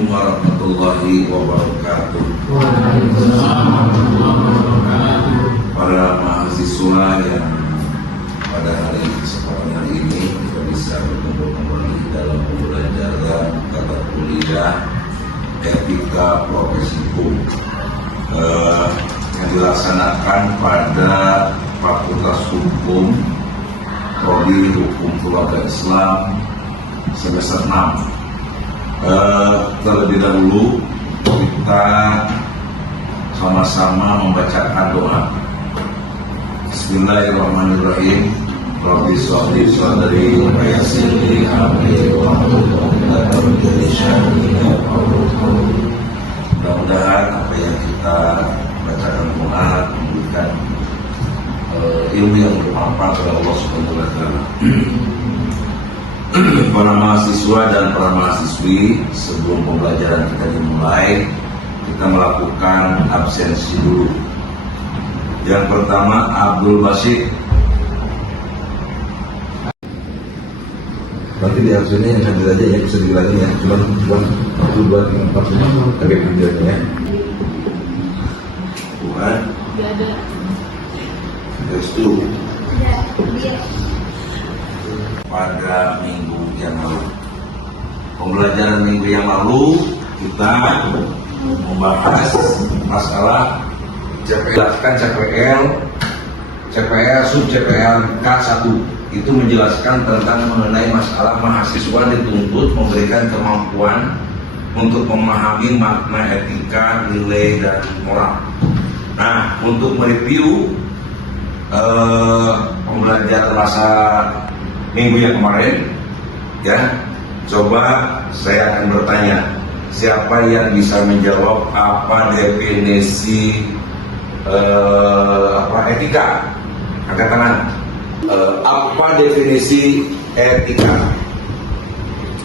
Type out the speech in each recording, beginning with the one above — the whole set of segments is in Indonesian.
Assalamualaikum warahmatullahi wabarakatuh. Para mahasiswa yang pada kesempatan hari ini kita bisa bertemu kembali dalam pembelajaran mata kuliah etika profesi hukum yang dilaksanakan pada Fakultas Hukum Prodi Hukum Keluarga Islam semester 6. Terlebih dahulu kita sama-sama membacakan doa. Bismillahirrahmanirrahim. Rabbi sholli sadri wa yassir li amri wahlul 'uqdatam min lisani yafqahu. Mudah-mudahan apa yang kita bacakan doa memberikan ilmu yang bermanfaat kepada Allah Subhanahu wa taala. Para mahasiswa dan para mahasiswi, sebelum pembelajaran kita dimulai, kita melakukan absensi dulu. Yang pertama, Abdul Basit. Nanti di absennya yang hadir aja ya, bisa dibilangin ya. Cuman 1, 2, 3, 4, 5 pakai videonya ya. Bukan? Tidak ada. Restu. Tidak. Pada minggu yang lalu, pembelajaran minggu yang lalu kita membahas masalah CPL, sub CPL K1 itu menjelaskan tentang mengenai masalah mahasiswa dituntut memberikan kemampuan untuk memahami makna etika, nilai dan moral. Nah, untuk mereview pembelajaran masa minggu yang kemarin, ya, coba saya akan bertanya, siapa yang bisa menjawab apa definisi etika? Angkat tangan. Apa definisi etika?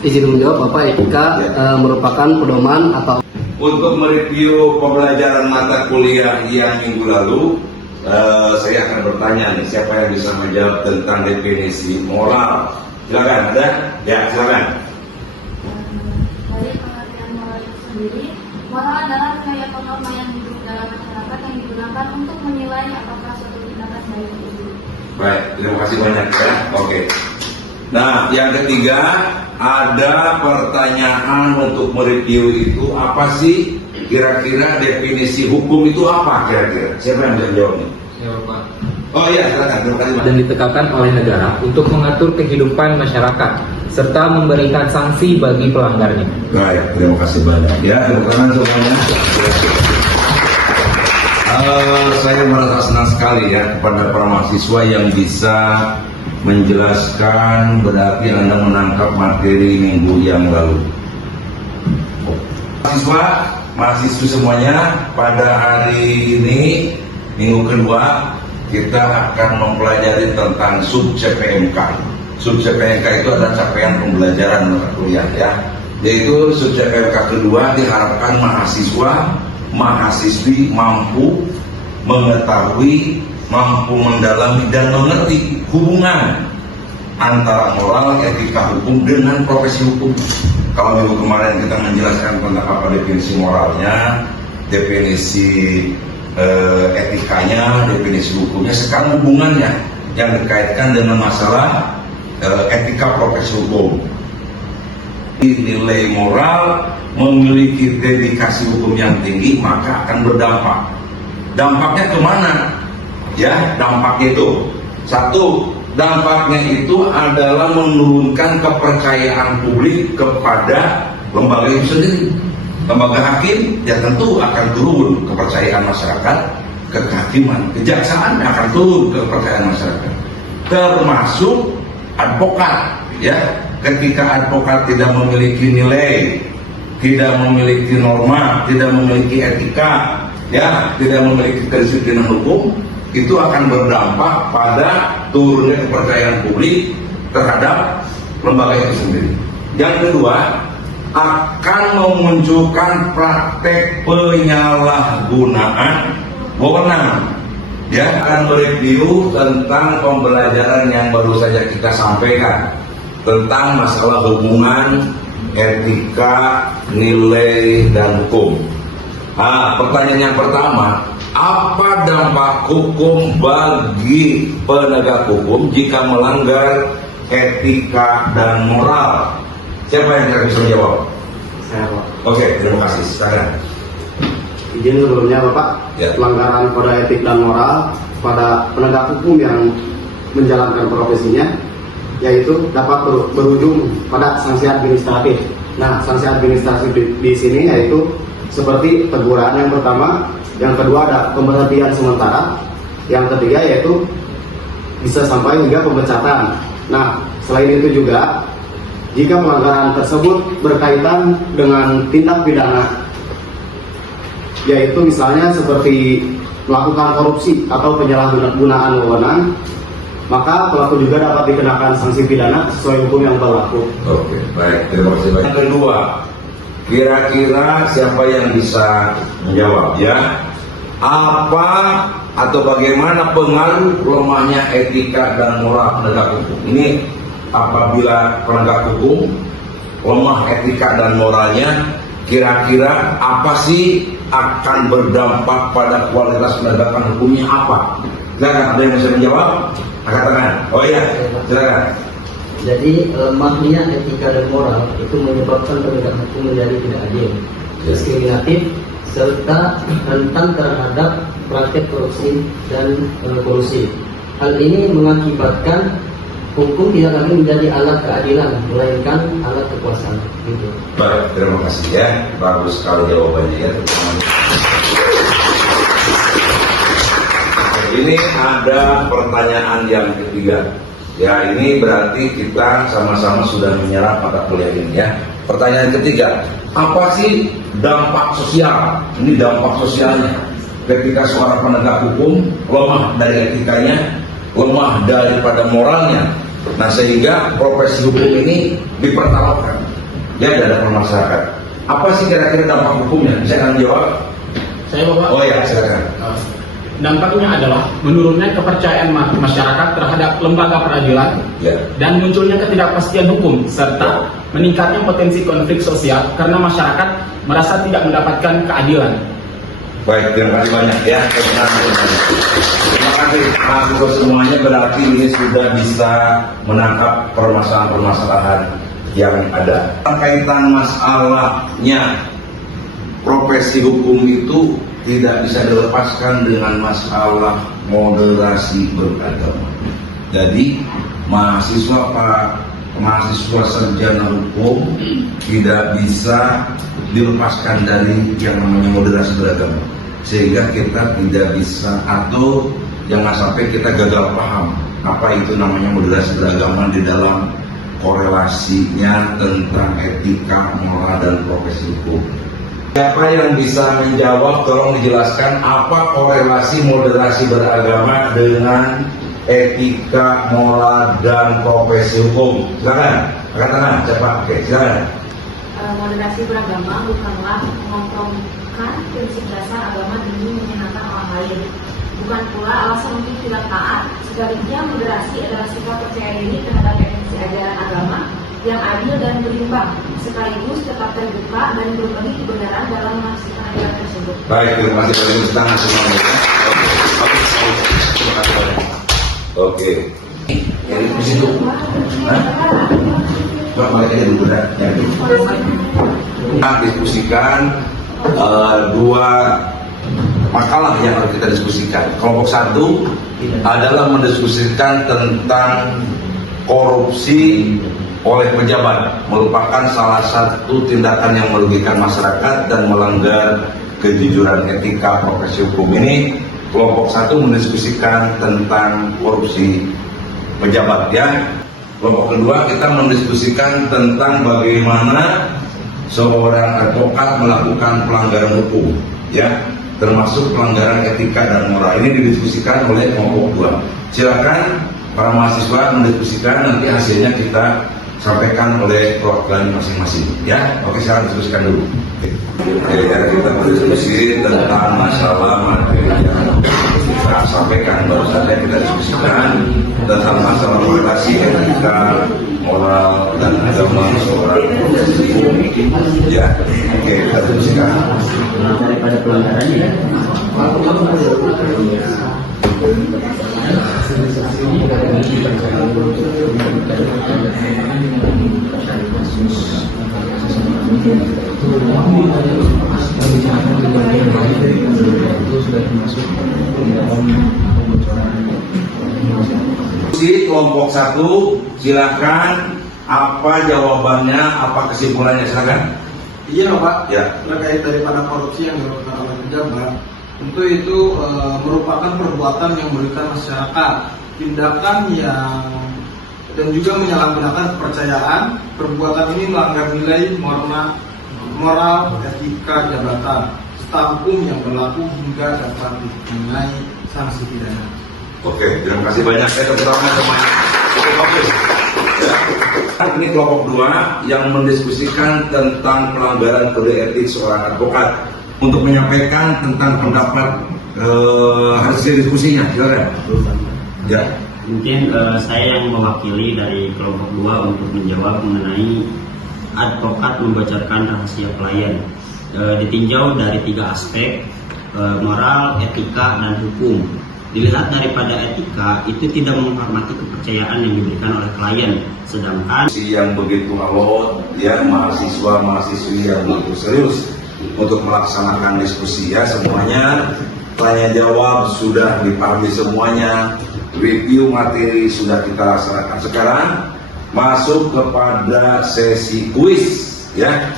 Izin menjawab, Bapak. Etika merupakan pedoman atau Untuk mereview pembelajaran mata kuliah yang minggu lalu, saya akan bertanya nih, siapa yang bisa menjawab tentang definisi moral? Silakan, ada? Ya, silakan. Dari pengertian moral itu sendiri, moral adalah nilai atau norma yang hidup dalam masyarakat yang digunakan untuk menilai apakah suatu tindakan baik atau buruk. Baik, terima kasih banyak ya. Oke. Nah, yang ketiga, ada pertanyaan untuk mereview itu apa sih? Kira-kira definisi hukum itu apa kira-kira? Siapa yang bisa jawabnya? Ya, Pak. Oh iya, silakan. Terima kasih. Dan ditetapkan oleh negara untuk mengatur kehidupan masyarakat serta memberikan sanksi bagi pelanggarnya. Baik, terima kasih banyak. Ya, terima kasih semuanya. Saya merasa senang sekali ya kepada para mahasiswa yang bisa menjelaskan, berarti Anda menangkap materi minggu yang lalu. Mahasiswa semuanya, pada hari ini minggu kedua kita akan mempelajari tentang sub CPMK. Sub CPMK itu adalah capaian pembelajaran mata kuliah ya. Yaitu sub CPMK kedua diharapkan mahasiswi mampu mengetahui, mampu mendalami dan mengerti hubungan antara moral, etika hukum dengan profesi hukum. Kalau minggu kemarin kita menjelaskan tentang apa definisi moralnya, definisi etikanya, definisi hukumnya, sekarang hubungannya yang dikaitkan dengan masalah etika profesi hukum. Nilai moral memiliki dedikasi hukum yang tinggi, maka akan berdampak. Dampaknya kemana? Ya, dampaknya itu satu. Dampaknya itu adalah menurunkan kepercayaan publik kepada lembaga itu sendiri. Lembaga hakim ya tentu akan turun kepercayaan masyarakat, kehakiman, kejaksaan akan turun kepercayaan masyarakat. Termasuk advokat, ya. Ketika advokat tidak memiliki nilai, tidak memiliki norma, tidak memiliki etika, ya, tidak memiliki kedisiplinan hukum, itu akan berdampak pada turunnya kepercayaan publik terhadap lembaga itu sendiri. Yang kedua, akan memunculkan praktek penyalahgunaan wewenang. Ya, akan mereview tentang pembelajaran yang baru saja kita sampaikan tentang masalah hubungan etika, nilai, dan hukum. Nah, pertanyaan yang pertama, apa dampak hukum bagi penegak hukum jika melanggar etika dan moral? Siapa yang bisa menjawab? Saya Pak. Oke, terima kasih. Silakan. Izin sebelumnya Bapak, Ya. pelanggaran kode etik dan moral pada penegak hukum yang menjalankan profesinya, yaitu dapat berujung pada sanksi administratif. Nah, sanksi administratif di sini yaitu seperti teguran yang pertama, yang kedua ada pemberhentian sementara, yang ketiga yaitu bisa sampai hingga pemecatan. Nah, selain itu juga jika pelanggaran tersebut berkaitan dengan tindak pidana, yaitu misalnya seperti melakukan korupsi atau penyalahgunaan wewenang, maka pelaku juga dapat dikenakan sanksi pidana sesuai hukum yang berlaku. Oke, baik. Terima kasih banyak. Yang kedua, kira-kira siapa yang bisa menjawab ya? Apa atau bagaimana pengaruh lemahnya etika dan moral penegak hukum? Ini apabila penegak hukum lemah etika dan moralnya, kira-kira apa sih akan berdampak pada kualitas penegakan hukumnya apa? Silakan, ada yang bisa menjawab? Angkat tangan. Oh iya, silakan. Jadi lemahnya etika dan moral itu menyebabkan penegak hukum menjadi tidak adil, diskriminatif, serta rentan terhadap praktek korupsi dan kolusi. Hal ini mengakibatkan hukum tidak lagi menjadi alat keadilan, melainkan alat kekuasaan. Gitu. Baik, terima kasih ya. Bagus sekali jawabannya ya. Ini ada pertanyaan yang ketiga. Ya, ini berarti kita sama-sama sudah menyerap mata kuliah ini ya. Pertanyaan ketiga, apa sih dampak sosial? Ini dampak sosialnya ketika seorang penegak hukum lemah dari etikanya, lemah daripada moralnya. Nah, sehingga profesi hukum ini dipertaruhkan ya dalam masyarakat. Apa sih kira-kira dampak hukumnya? Bisa kalian jawab? Saya Bapak. Oh ya, silakan. Dampaknya adalah menurunnya kepercayaan masyarakat terhadap lembaga peradilan Ya. dan munculnya ketidakpastian hukum serta meningkatnya potensi konflik sosial karena masyarakat merasa tidak mendapatkan keadilan. Baik, terima kasih banyak ya. Terima kasih mahasiswa semuanya, berarti ini sudah bisa menangkap permasalahan-permasalahan yang ada. Kaitan masalahnya profesi hukum itu tidak bisa dilepaskan dengan masalah moderasi beragama. Jadi mahasiswa sarjana hukum tidak bisa dilepaskan dari yang namanya moderasi beragama, sehingga kita tidak bisa atau jangan sampai kita gagal paham apa itu namanya moderasi beragama di dalam korelasinya tentang etika, moral, dan profesi hukum. Siapa yang bisa menjawab, tolong dijelaskan apa korelasi moderasi beragama dengan etika, moral, dan profesi hukum. Silakan, angkat tangan, siapa? Oke, silakan. Moderasi beragama bukanlah mengkompromikan prinsip dasar agama demi menyenangkan orang lain. Bukan pula alasan untuk tidak taat. Sebaliknya, moderasi adalah sikap percaya diri terhadap esensi ajaran agama yang adil dan berimbang, sekaligus tetap terbuka dan berbagi kebenaran dalam menafsirkan ajaran tersebut. Baik, terima kasih banyak tangan semuanya. Oke. Jadi di situ. Pak, balik aja dulu dah. Kita diskusikan dua makalah yang harus kita diskusikan. Kelompok satu adalah mendiskusikan tentang korupsi oleh pejabat, merupakan salah satu tindakan yang merugikan masyarakat dan melanggar kejujuran etika profesi hukum. Ini kelompok satu mendiskusikan tentang korupsi pejabat ya. Kelompok kedua kita mendiskusikan tentang bagaimana seorang advokat melakukan pelanggaran hukum ya, termasuk pelanggaran etika dan moral. Ini didiskusikan oleh kelompok dua. Silakan para mahasiswa mendiskusikan, nanti hasilnya kita disampaikan oleh perwakilan masing-masing. Ya, oke, silakan diskusikan dulu. Ya, kita berdiskusi tentang masalah materi yang kita sampaikan baru saja kita diskusikan tentang masalah relasi etika, moral dan agama seorang hukum. Ya, oke, kita diskusikan. Daripada pelanggarannya ya. Diskusi kelompok 1, silakan. Apa jawabannya, apa kesimpulannya, silakan. Iya Pak, Ya. terkait daripada korupsi yang dilakukan oleh pejabat, tentu itu merupakan perbuatan yang merugikan masyarakat, tindakan yang dan juga menyalahgunakan kepercayaan. Perbuatan ini melanggar nilai moral, etika jabatan, serta hukum yang berlaku hingga dapat dikenai sanksi pidana. Oke, terima kasih banyak. Saya terutama semuanya. Oke. Ya. Ini kelompok 2 yang mendiskusikan tentang pelanggaran kode etik seorang advokat. Untuk menyampaikan tentang pendapat hasil diskusinya, silakan. Ya. Mungkin saya yang mewakili dari kelompok 2 untuk menjawab mengenai advokat membocorkan rahasia klien. Ditinjau dari 3 aspek, moral, etika, dan hukum. Dilihat daripada etika, itu tidak menghormati kepercayaan yang diberikan oleh klien. Sedangkan yang begitu alot, ya, mahasiswa-mahasiswi yang begitu serius untuk melaksanakan diskusi, ya, semuanya tanya jawab sudah dipahami semuanya, review materi sudah kita laksanakan. Sekarang masuk kepada sesi kuis, ya.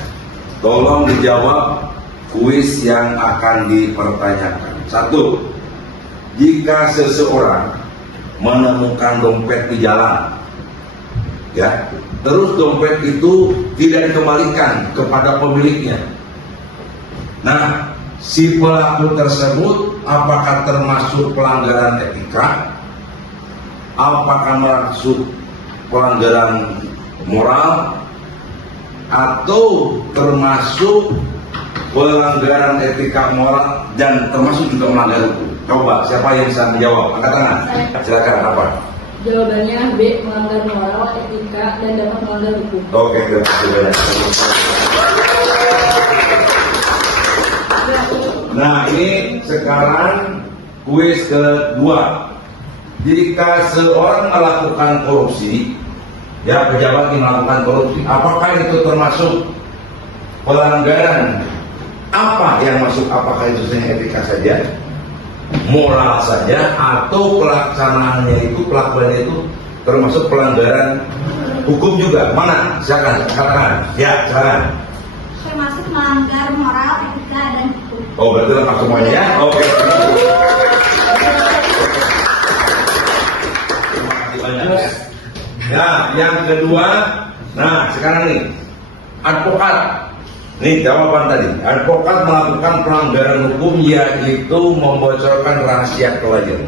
Tolong dijawab kuis yang akan dipertanyakan. 1. Jika seseorang menemukan dompet di jalan, ya, terus dompet itu tidak dikembalikan kepada pemiliknya, nah, si pelaku tersebut apakah termasuk pelanggaran etika, apakah masuk pelanggaran moral, atau termasuk pelanggaran etika moral dan termasuk juga melanggar hukum? Coba, siapa yang bisa menjawab? Angkat tangan. Silakan, apa? Jawabannya B, melanggar moral, etika, dan dapat melanggar hukum. Oke, terima kasih banyak. Nah, ini sekarang kuis kedua. Jika seorang melakukan korupsi, ya, pejabat yang melakukan korupsi, apakah itu termasuk pelanggaran? Apa yang masuk? Apakah itu hanya etika saja, moral saja, atau pelaksanaannya itu, pelakuannya itu termasuk pelanggaran hukum juga? Mana? Silakan, silakan. Ya, silakan. Termasuk melanggar moral, etika, dan hukum. Oh, berarti lengkap semuanya, ya? Oke. Terima kasih banyak. Nah, yang kedua, nah sekarang nih, advokat. Nih jawaban tadi, advokat melakukan pelanggaran hukum yaitu membocorkan rahasia klien.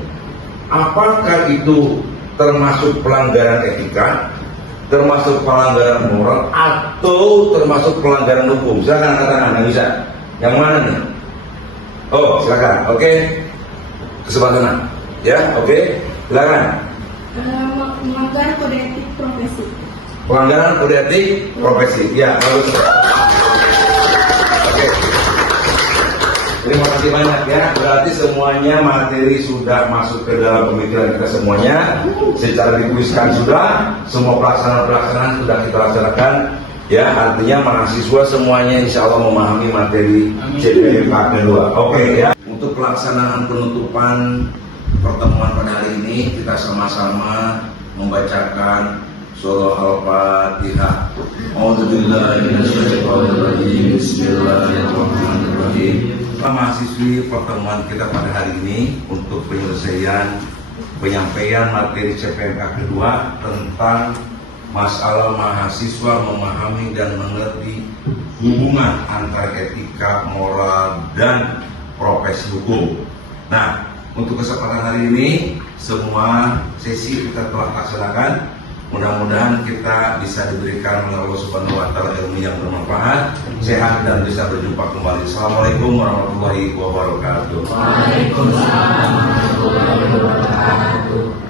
Apakah itu termasuk pelanggaran etika, termasuk pelanggaran moral, atau termasuk pelanggaran hukum? Silakan katakan, yang bisa. Yang mana nih? Oh, silakan. Oke. Kesempatan. Ya, oke. Silakan. Melanggar kode etik profesi. Pelanggaran kode etik profesi. Ya, bagus. Oke. Terima kasih banyak, ya. Berarti semuanya materi sudah masuk ke dalam pemikiran kita semuanya. Secara dikuiskan sudah, semua pelaksanaan sudah kita laksanakan. Ya, artinya mahasiswa semuanya insya Allah memahami materi CPNK kedua. Oke, ya. Untuk pelaksanaan penutupan pertemuan pada hari ini, kita sama-sama membacakan surah Al-Fatihah. A'udzubillahiminasyaitonirrajim. Bismillahirrahmanirrahim. Mahasiswi pertemuan kita pada hari ini untuk penyampaian materi CPNK kedua tentang masalah mahasiswa memahami dan mengerti hubungan antara etika, moral, dan profesi hukum. Nah, untuk kesempatan hari ini semua sesi kita telah laksanakan. Mudah-mudahan kita bisa diberikan oleh Allah Subhanahu wa taala ilmu yang bermanfaat, sehat dan bisa berjumpa kembali. Assalamualaikum warahmatullahi wabarakatuh. Waalaikumsalam warahmatullahi wabarakatuh.